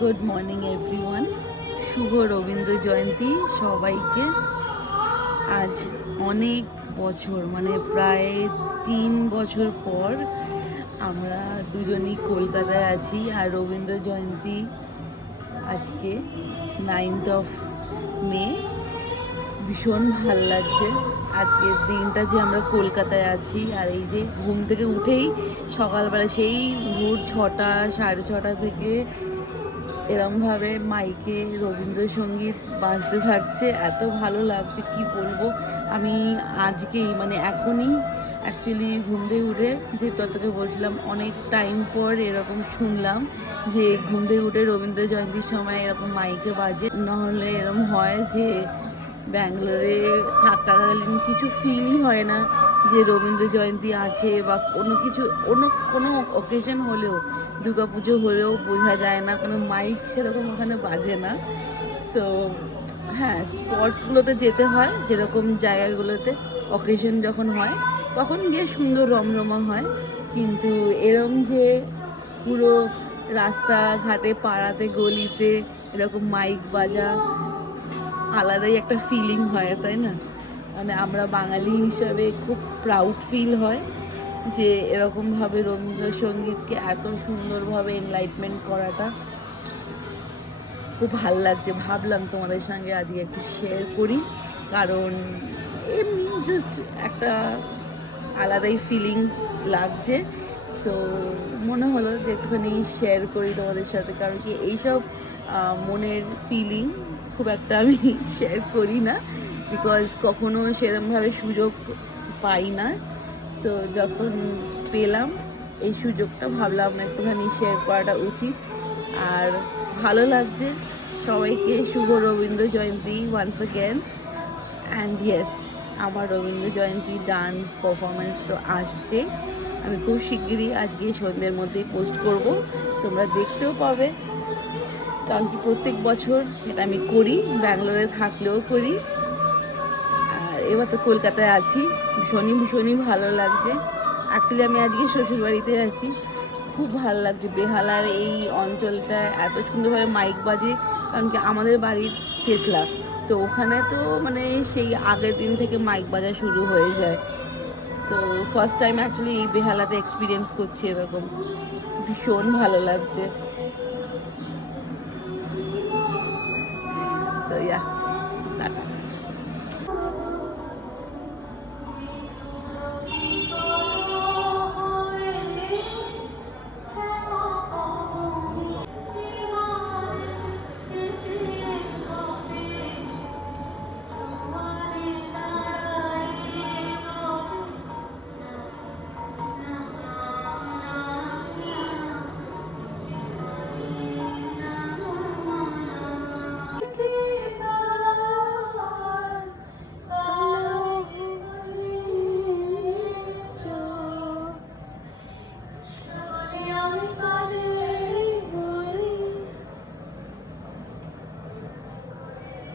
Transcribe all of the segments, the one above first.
Good morning everyone. শুভ রবীন্দ্র জয়ন্তী সবাইকে। আজ অনেক বছর মানে প্রায় 3 বছর পর আমরা দুজনই কলকাতায় আছি। আর রবীন্দ্র জয়ন্তী আজকে 9th মে। ভীষণ ভাল লাগছে আজকের দিনটা যে আমরা কলকাতায় আছি। আর এই যে ঘুম থেকে উঠেই সকালবেলা সেই ভোর 6টা 6:30 থেকে এরমভাবে মাইকে রবীন্দ্রসঙ্গীত বাজতে থাকছে। এত ভালো লাগছে কি বলবো। আমি আজকেই মানে এখনই অ্যাকচুয়ালি ঘুম থেকে উঠে যে তোকে বলছিলাম অনেক টাইম পর এরকম শুনলাম যে ঘুম থেকে উঠে রবীন্দ্র জয়ন্তীর সময় এরকম মাইকে বাজে। নাহলে এরকম হয় যে ব্যাঙ্গালোরে থাকাকালীন কিছু ফিলই হয় না যে রবীন্দ্র জয়ন্তী আছে বা কোনো কিছু কোনো অকেশন হলেও, দুর্গাপুজো হলেও বোঝা যায় না, কোনো মাইক সেরকম ওখানে বাজে না। তো হ্যাঁ, স্পটসগুলোতে যেতে হয়, যেরকম জায়গাগুলোতে অকেশন যখন হয় তখন গিয়ে সুন্দর রমরমা হয়। কিন্তু এরম যে পুরো রাস্তাঘাটে পাড়াতে গলিতে এরকম মাইক বাজা আলাদাই একটা ফিলিং হয়, তাই না? মানে আমরা বাঙালি হিসাবে খুব প্রাউড ফিল হয় যে এরকমভাবে রবীন্দ্রসঙ্গীতকে এত সুন্দরভাবে এনলাইটমেন্ট করাটা খুব ভাল লাগছে। ভাবলাম তোমাদের সঙ্গে আজকে একটু শেয়ার করি, কারণ এমনি জাস্ট একটা আলাদাই ফিলিং লাগছে। তো মনে হলো যে একটুখানি শেয়ার করি তোমাদের সাথে, কারণ কি এইসব মনের ফিলিং খুব একটা আমি শেয়ার করি না, বিকজ কখনো সেরকমভাবে সুযোগ পাই না। তো যখন পেলাম এই সুযোগটা ভাবলাম একটুখানি শেয়ার করাটা উচিত। আর ভালো লাগছে। সবাইকে শুভ রবীন্দ্র জয়ন্তী ওয়ান্স অ্যাগেন। অ্যান্ড ইয়েস, আমার রবীন্দ্র জয়ন্তী ডান্স পারফরমেন্স তো আসছে। আমি খুব শিগগিরই আজকে সন্ধ্যের মধ্যেই পোস্ট করব, তোমরা দেখতেও পাবে। কারণ কি প্রত্যেক বছর এটা আমি করি, ব্যাঙ্গালোরে থাকলেও করি। আর এবার তো কলকাতায় আছি, ভীষণই ভালো লাগছে। অ্যাকচুয়ালি আমি আজকে শ্বশুরবাড়িতে আছি, খুব ভালো লাগছে। বেহালার এই অঞ্চলটা এত সুন্দরভাবে মাইক বাজে, কারণ কি আমাদের বাড়ির চেতলা, তো ওখানে তো মানে সেই আগের দিন থেকে মাইক বাজা শুরু হয়ে যায়। তো ফার্স্ট টাইম অ্যাকচুয়ালি এই বেহালাতে এক্সপিরিয়েন্স করছি এরকম, ভীষণ ভালো লাগছে। তো ইয়া, টাটা।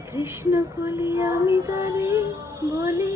কৃষ্ণ কলি আমি তারে বলি।